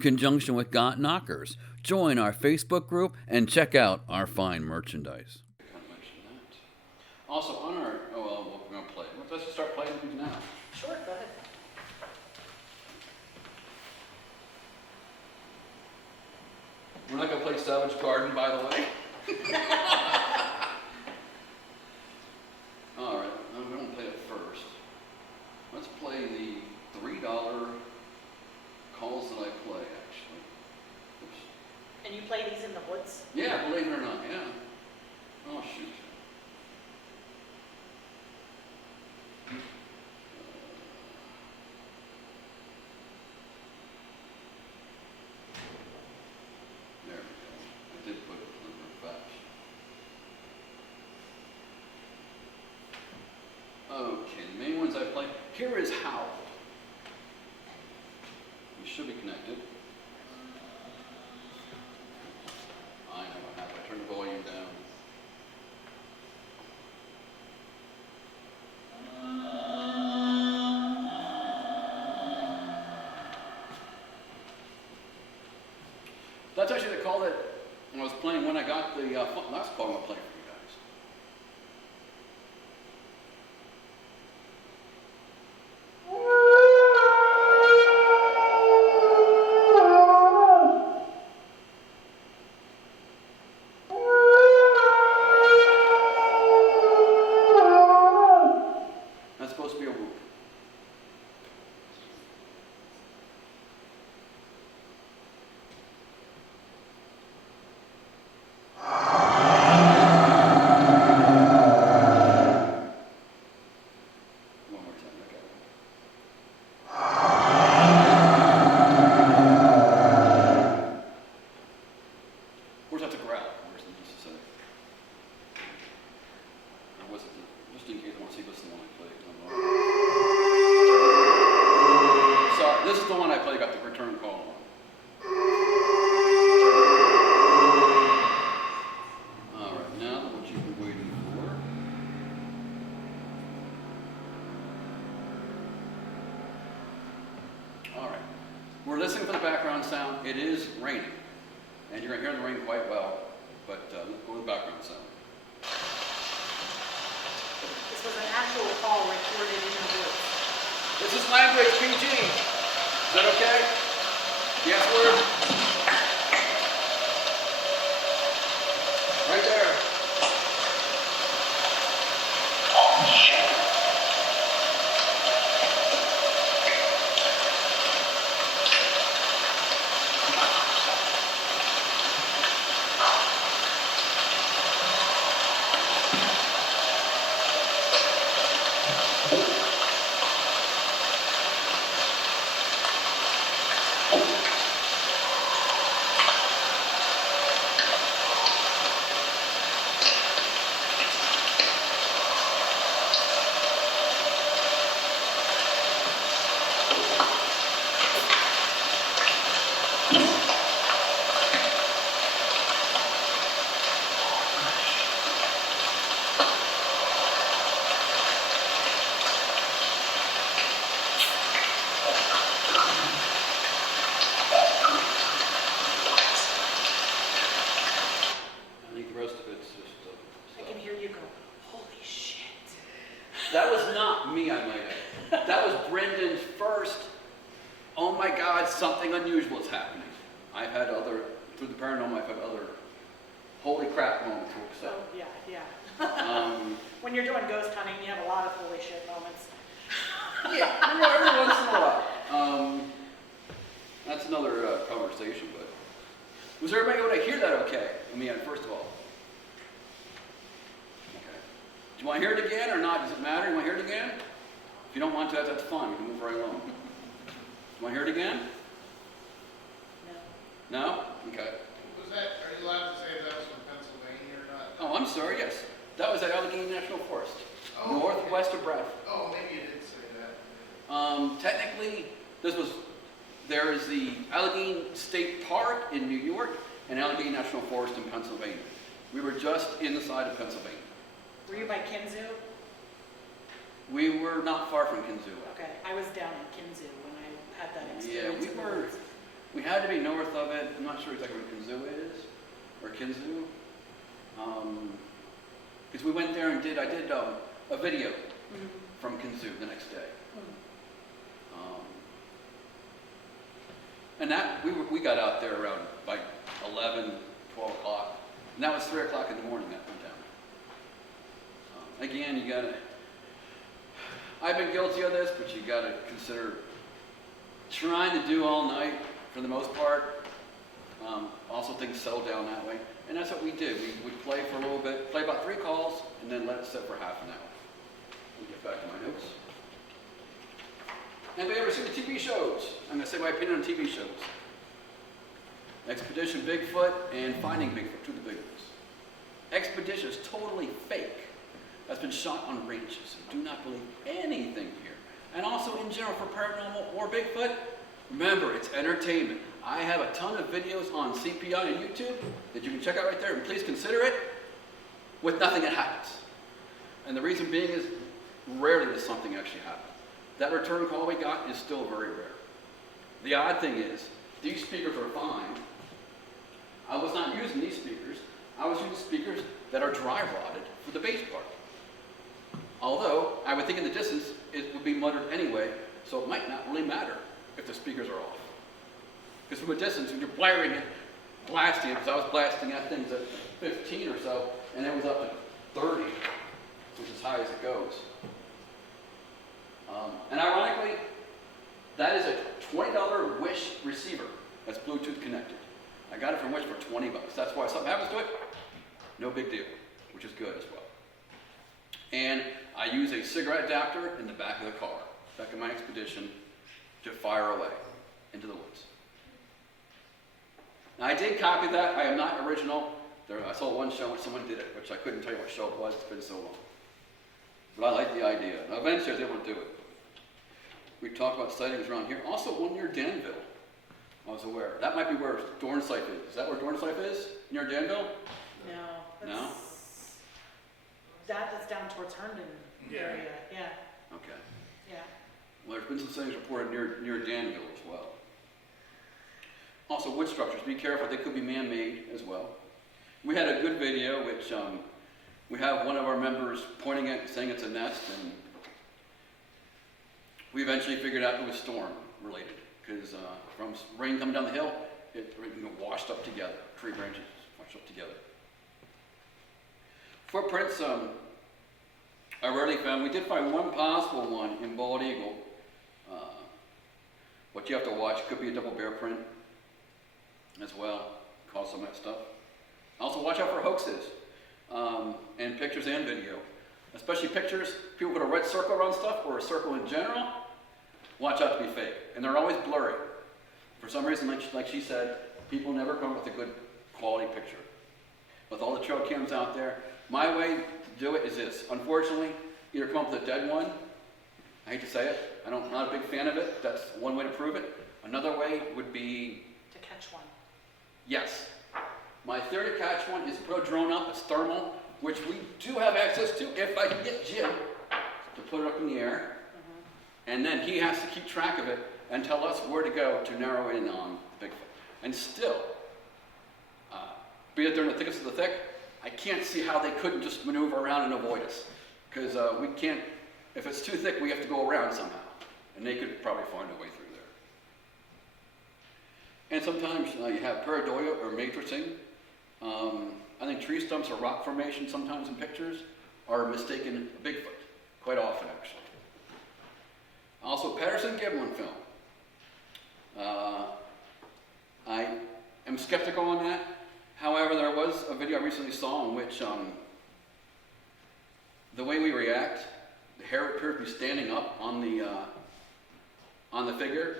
conjunction with Got Knockers. Join our Facebook group and check out our fine merchandise. Also, on our, we're going to play. Let's just start playing these now. Sure, go ahead. We're not going to play Savage Garden, by the way. All right, we're going to play it first. Let's play the $3 calls that I play, actually. Oops. And you play these in the woods? Yeah, believe it or not, yeah. Oh, shoot. There we go. I did put it in the batch. Okay, the main ones I play. Here is Howl. You should be connected. I know what happened. I turned the volume down. That's actually the call that I was playing when I got the last call I'm going to play for you guys. That's supposed to be a whoop. One more time, I got it. Of course, that's a growl. Where's the just a second? Or was it just in case I want to see if this is the one I played? Sorry, this is the one I played. Got the return call on. All right, now what you've been waiting for. All right, we're listening for the background sound. It is raining, and you're going to hear the rain quite well, but go with the background sound. This was an actual call recorded in the woods. This is language, PG. Is that okay? Yes, word? Right there. I think the rest of it's just I can hear you go, holy shit. That was not me, I might add. That was Brendan's first, oh my God, something unusual is happening. I've had other, through the paranormal, I've had other holy crap moments. So, Oh, yeah. When you're doing ghost hunting, you have a lot of holy shit moments. yeah, every once in a while. That's another conversation, but was everybody able to hear that okay? I mean, first of all. Okay. Do you want to hear it again or not? Does it matter? You want to hear it again? If you don't want to, that's fine. We can move right along. Do you want to hear it again? No. No? Okay. Was that, are you allowed to say that was from Pennsylvania or not? Oh, I'm sorry, yes. That was at Allegheny National Forest, Oh, northwest of Bradford. Oh, maybe you did say that. Technically, there is the Allegheny State Park in New York and Allegheny National Forest in Pennsylvania. We were just in the side of Pennsylvania. Were you by Kinzu? We were not far from Kinzu. Okay, I was down in Kinzu when I had that Yeah, experience. we were We had to be north of it. I'm not sure exactly where Kinzu is, or Kinzu. Because we went there and I did a video from Kinzu the next day. And that, we got out there around like 11, 12 o'clock. And that was 3 o'clock in the morning that went down. Again, you gotta, I've been guilty of this, but you gotta consider trying to do all night for the most part. Also things settle down that way. And that's what we did. We would play for a little bit, play about 3 calls, and then let it sit for half an hour. Let me get back to my notes. Anybody ever seen the TV shows? I'm going to say my opinion on TV shows. Expedition Bigfoot and Finding Bigfoot, 2 of the big ones. Expedition is totally fake. That's been shot on ranches. So do not believe anything here. And also in general for paranormal or Bigfoot, remember, it's entertainment. I have a ton of videos on CPI and YouTube that you can check out right there, and please consider it with nothing that happens. And the reason being is rarely does something actually happen. That return call we got is still very rare. The odd thing is, these speakers are fine. I was not using these speakers. I was using speakers that are dry rotted for the bass part. Although, I would think in the distance, it would be muttered anyway, so it might not really matter if the speakers are off. Because from a distance, when you're blaring it, blasting it, because I was blasting at things at 15 or so, and it was up to 30, which is as high as it goes. And ironically, that is a $20 Wish receiver that's Bluetooth connected. I got it from Wish for 20 bucks. That's why if something happens to it, no big deal, which is good as well. And I use a cigarette adapter in the back of the car, back in my Expedition, to fire away into the woods. Now I did copy that. I am not original. I saw one show when someone did it, which I couldn't tell you what show it was. It's been so long. But I like the idea. Now eventually I was able to do it. We talked about sightings around here. Also one near Danville. I was aware. That might be where Dornsife is. Is that where Dornsife is? Near Danville? No. No? That is down towards Herndon area, yeah. Okay. Yeah. Well, there's been some sightings reported near Danville as well. Also wood structures. Be careful. They could be man-made as well. We had a good video, which we have one of our members pointing at it, saying it's a nest, and we eventually figured out it was storm related, because from rain coming down the hill, it washed up together. Tree branches washed up together. Footprints, I rarely found. We did find one possible one in Bald Eagle. What you have to watch could be a double bear print as well, cause some of that stuff. Also watch out for hoaxes, and pictures and video. Especially pictures, people put a red circle around stuff, or a circle in general, watch out to be fake. And they're always blurry. For some reason, like she said, people never come up with a good quality picture. With all the trail cams out there, my way to do it is this. Unfortunately, either come up with a dead one. I hate to say it, I'm not a big fan of it. That's one way to prove it. Another way would be To catch one. yes. My theory to catch one is to put a drone up, it's thermal, which we do have access to if I can get Jim to put it up in the air. And then he has to keep track of it and tell us where to go to narrow in on Bigfoot. And still, be it they're in the thickest of the thick, I can't see how they couldn't just maneuver around and avoid us. Because we can't, if it's too thick, we have to go around somehow. And they could probably find a way through there. And sometimes you have pareidolia or matrixing. I think tree stumps or rock formation sometimes in pictures are mistaken Bigfoot, quite often actually. Also, Patterson-Gimlin film. I am skeptical on that. However, there was a video I recently saw in which the way we react, the hair appears to be standing up on the figure.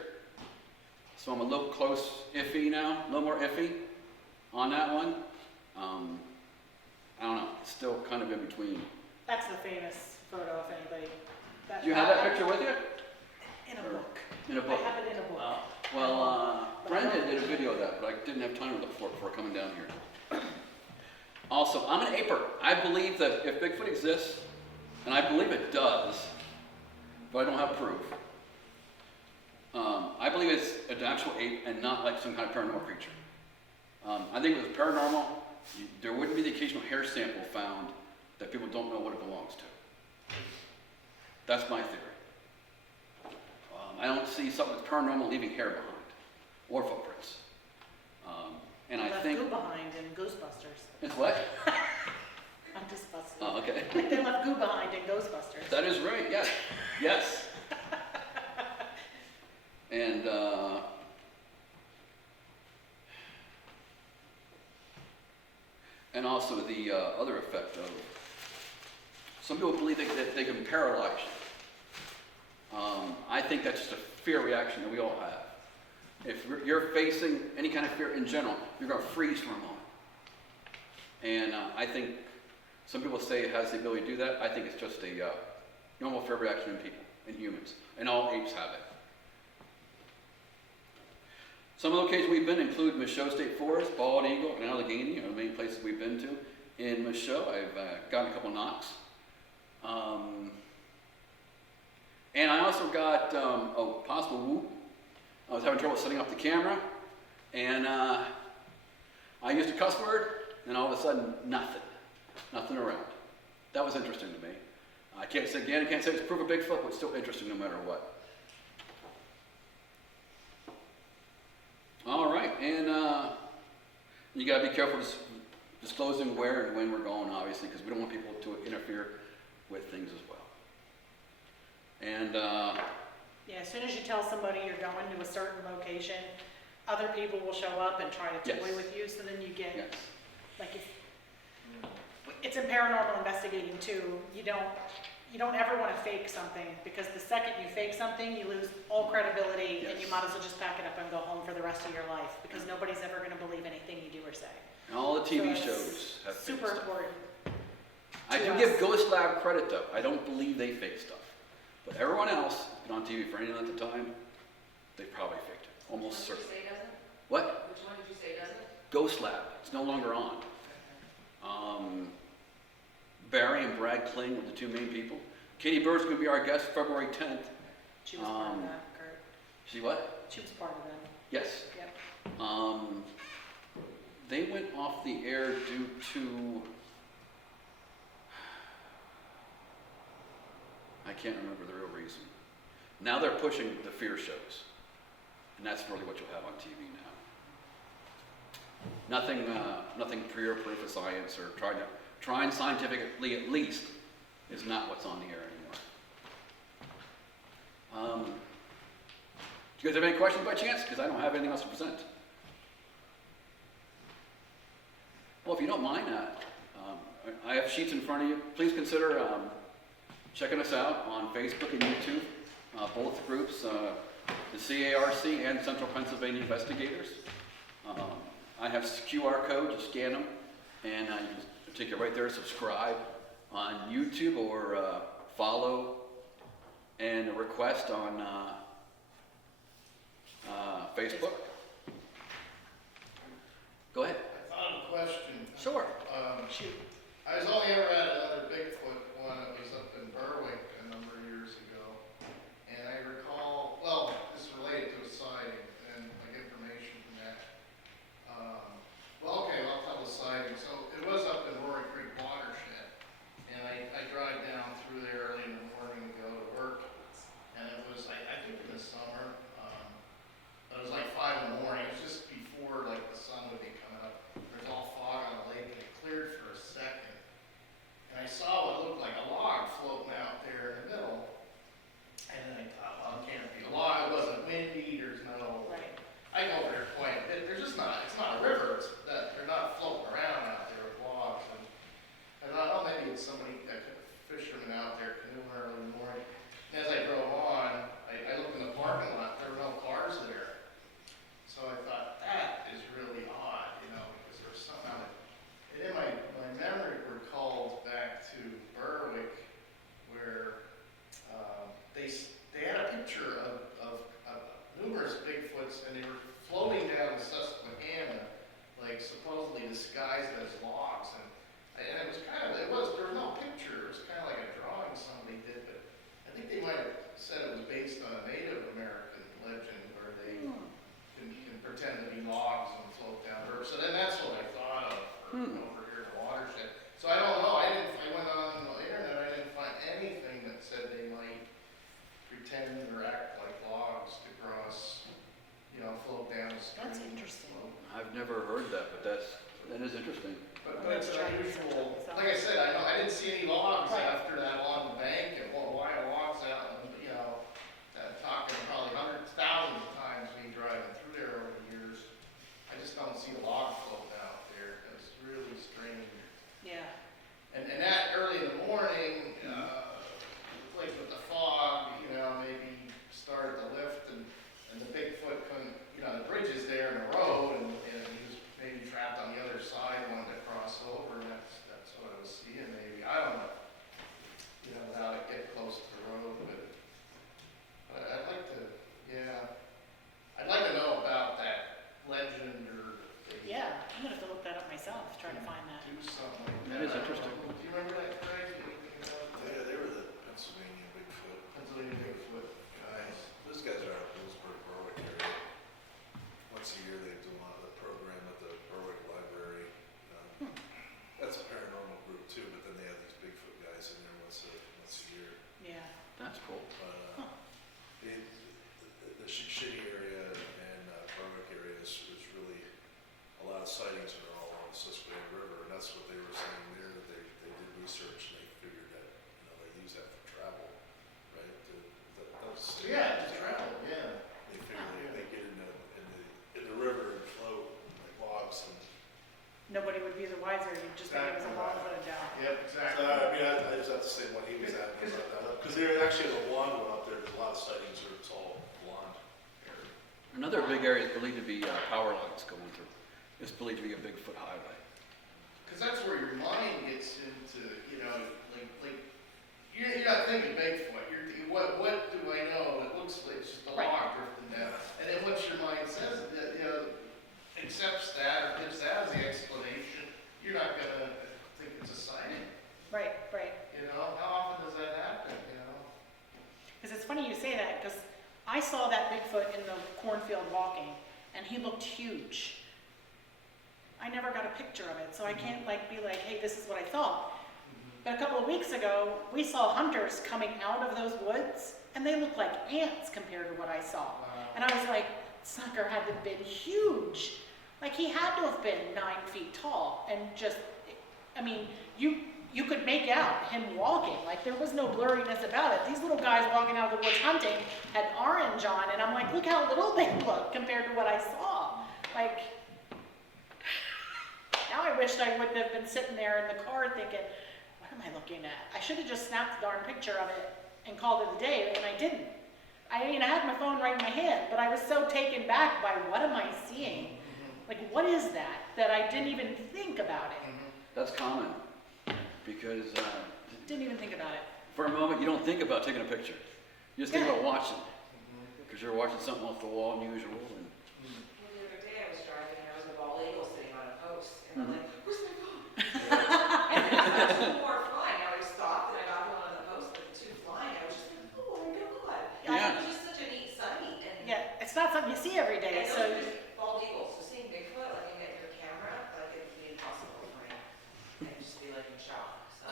So I'm a little close iffy now, a little more iffy on that one. I don't know, it's still kind of in between. That's the famous photo, if anybody. Do you have that picture with you? In a book. In a book? I have it in a book. Well, Brendan did a video of that, but I didn't have time to look for it before coming down here. Also, I'm an aper. I believe that if Bigfoot exists, and I believe it does, but I don't have proof. I believe it's an actual ape and not like some kind of paranormal creature. I think with paranormal, there wouldn't be the occasional hair sample found that people don't know what it belongs to. That's my theory. I don't see something that's paranormal leaving hair behind or footprints. And I Left think goo behind in Ghostbusters. it's what? I'm just busting. Oh, okay. Like they left goo behind in Ghostbusters. That is right. Yes. Yes. And also the other effect of some people believe that they can paralyze you. I think that's just a fear reaction that we all have. If you're facing any kind of fear in general, you're going to freeze for a moment. And I think some people say it has the ability to do that. I think it's just a normal fear reaction in people, in humans. And all apes have it. Some of the locations we've been include Michaud State Forest, Bald Eagle, and Allegheny are the main places we've been to. In Michaud, I've gotten a couple knocks. And I also got a possible whoop. I was having trouble setting up the camera, and I used a cuss word, and all of a sudden, nothing around. That was interesting to me. I can't say it's proof of Bigfoot, but it's still interesting no matter what. All right, and you got to be careful disclosing where and when we're going, obviously, because we don't want people to interfere with things as well. And Yeah, as soon as you tell somebody you're going to a certain location, other people will show up and try to toy Yes. with you, so then you get, yes, like, if, it's in paranormal investigating too, you don't ever want to fake something, because the second you fake something, you lose all credibility, and you Yes. might as well just pack it up and go home for the rest of your life, because nobody's ever going to believe anything you do or say. and all the TV So it's shows have fake super stuff. important. I to do us. give Ghost Lab credit, though. I don't believe they fake stuff. But everyone else who's been on TV for any length of time, they probably faked it, almost Which one certainly. did you say doesn't? What? Which one did you say doesn't? Ghost Lab. It's no longer on. Barry and Brad Kling were the two main people. Katie Bird's going to be our guest February 10th. She was part of that, Kurt. See what? She was part of them. Yes. Yep. They went off the air due to... I can't remember the real reason. Now they're pushing the fear shows. And that's really what you'll have on TV now. Nothing pure proof of science or trying scientifically at least is not what's on the air anymore. Do you guys have any questions by chance? Because I don't have anything else to present. Well, if you don't mind, I have sheets in front of you. Please consider checking us out on Facebook and YouTube, both groups, the CARC and Central Pennsylvania Investigators. I have QR code, just scan them, and you can take it right there, subscribe on YouTube or follow and a request on Facebook. Go ahead. I thought of a question. Sure. Shoot. I was only ever at another Bigfoot one that was up in Berwick a number of years ago. And I recall, well, this is related to a sighting and like information from that. Well, okay, I'll tell the sighting. So it was up in Roaring Creek watershed. And I drive down through there early in the morning to go to work. And it was like, I think in the summer, but it was like 5 in the morning. It was just before like the sun would be coming up. There's all fog on the lake and it cleared for a second. And I saw That's cool. But the Shitty area and Overlook area is really a lot of sightings that are all along the Susquehanna River, and that's what they were saying there, that they did research and they figured that, they use that for travel, right? Yeah, to travel, yeah. They figure they get in the river and float like logs and. Nobody would be the wiser, you'd just think it was a long road down. Yep, exactly. I just have to say what he was at, because there actually the blonde one up there, there's a lot of sightings where it's all blonde area. Another big area is believed to be power lines going through. It's believed to be a Bigfoot highway. Because that's where your mind gets into, you're not thinking Bigfoot. What do I know? It looks like it's just a Right. log drifting down. And then once your mind says that, accepts that or gives that as the explanation, you're not gonna think it's a sighting. Right. How often does that happen? Because it's funny you say that, because I saw that Bigfoot in the cornfield walking, and he looked huge. I never got a picture of it, so I can't be like, hey, this is what I thought. But a couple of weeks ago, we saw hunters coming out of those woods, and they looked like ants compared to what I saw. And I was like, sucker had to have been huge. Like, he had to have been 9 feet tall, and just, you could make out him walking. Like, there was no blurriness about it. These little guys walking out of the woods hunting had orange on, and I'm like, look how little they look compared to what I saw. Like, now I wished I wouldn't have been sitting there in the car thinking, what am I looking at? I should have just snapped the darn picture of it and called it a day, and I didn't. I had my phone right in my hand, but I was so taken back by what am I seeing? Like, what is that I didn't even think about it. That's common because Didn't even think about it. for a moment you don't think about taking a picture. You just think about watching because you're watching something off the wall unusual. And The other day I was driving and there was a bald eagle sitting on a post. And I'm like, where's my phone? And then there was two more flying. I already stopped and I got one on the post, but the two flying, I was just like, oh my God. Yeah. It was just such a neat sight. And Yeah, it's not something you see every day, I know so there's bald eagles. So seeing Bigfoot, like in your camera, like it'd be impossible for me. I'd just be like in shock. So.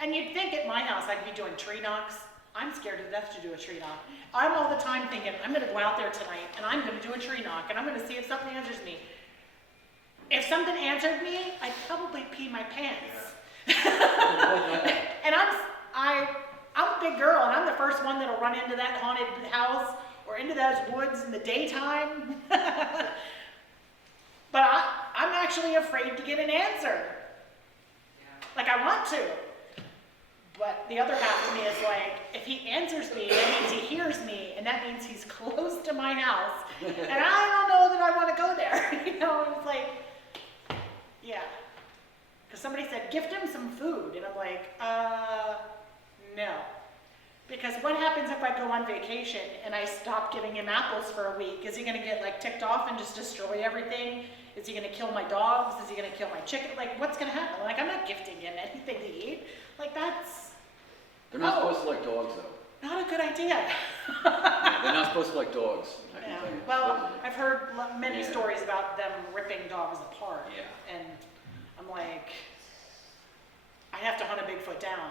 and you'd think at my house I'd be doing tree knocks. I'm scared to death to do a tree knock. I'm all the time thinking, I'm gonna go out there tonight and I'm gonna do a tree knock and I'm gonna see if something answers me. If something answered me, I'd probably pee my pants. And I'm a big girl and I'm the first one that'll run into that haunted house or into those woods in the daytime. But I'm actually afraid to get an answer. Yeah. Like, I want to. But the other half of me is like, if he answers me, that means he hears me, and that means he's close to my house. And I don't know that I want to go there. It's like, yeah. Because somebody said, gift him some food. And I'm like, no. Because what happens if I go on vacation and I stop giving him apples for a week? Is he going to get ticked off and just destroy everything? Is he going to kill my dogs? Is he going to kill my chicken? What's going to happen? I'm not gifting him anything to eat. That's they're not supposed to like dogs though. not a good idea. Yeah, they're not supposed to like dogs. I can Yeah. tell you. Well, I've heard many Yeah. stories about them ripping dogs apart. Yeah. And I'm like, I have to hunt a Bigfoot down.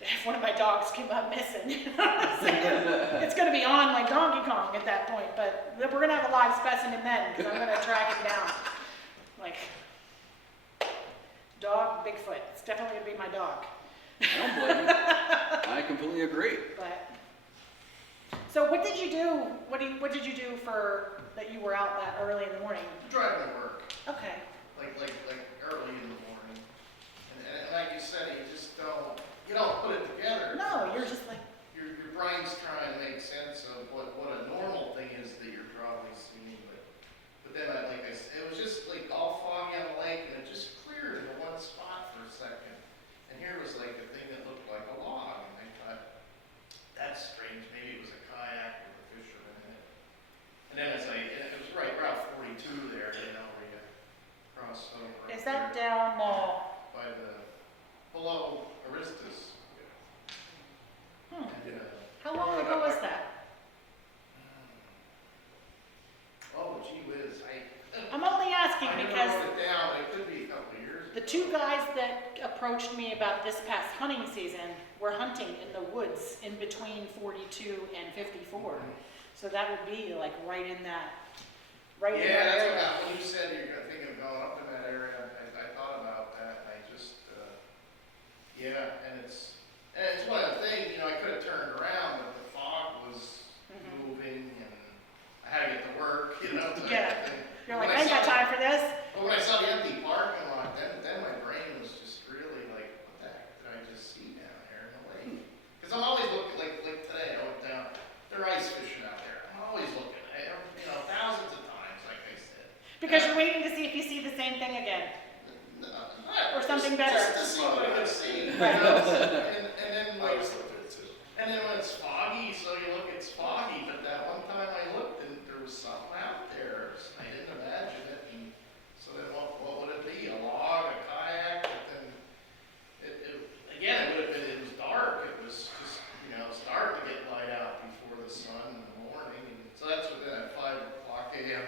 If one of my dogs came up missing, it's going to be on like Donkey Kong at that point. But we're going to have a live specimen then, because I'm going to track him down. Dog, Bigfoot. It's definitely going to be my dog. I don't blame you. I completely agree. But so, what did you do? What did you do for that? You were out that early in the morning. Driving to work, Okay. like early in the morning. And like you said, you don't put it together. No, you're just like, Your brain's trying to make sense of what a normal thing is that you're probably seeing, but then it was just all foggy on the lake, and it just cleared in one spot for a second. And here was a thing that looked like a log, and I thought, that's strange, maybe it was a kayak with a fisherman in it. And then it was right Route 42 there, where you cross over. is up that there down? by below Aristus. And, How long ago was that? oh, gee whiz, I'm only asking I never because wrote it down, but it could be a couple of years the ago. two guys that approached me about this past hunting season. We're hunting in the woods in between 42 and 54. So that would be like right in that Yeah, that's area. what, when you said you're thinking of going up in that area, I thought about that, and I just, yeah, and it's one of the things, you know, I could have turned around, but the fog was moving, and I had to get to work, you know, type Yeah. of thing. You're like, I ain't got time for this. But when I saw the empty parking lot, then my brain was just really like, what the heck did I just see down there in the lake? Because I'm always looking, like today, I went down, they're ice fishing out there. I'm always looking, you know, thousands of times, like I said. Because you're waiting to see if you see the same thing again. Or something better. Just to see what I could see, you Right. know? And then I like, was up there too. and then when it's foggy, so you look, it's foggy, but that one time I looked and there was something out there. I didn't imagine it, and so then what would it be? A log, a kayak? But then again, it was dark. It was just, you know, start to get light out before the sun in the morning. And so that's what that 5 o'clock a.m.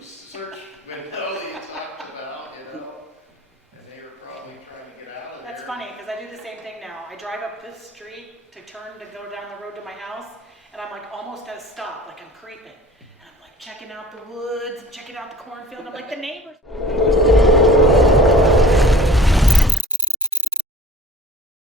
search window that you talked about, you know, and they were probably trying to get out of there. That's funny, because I do the same thing now. I drive up this street to turn to go down the road to my house, and I'm like almost at a stop, like I'm creeping. And I'm like checking out the woods, checking out the cornfield. I'm like, the neighbors.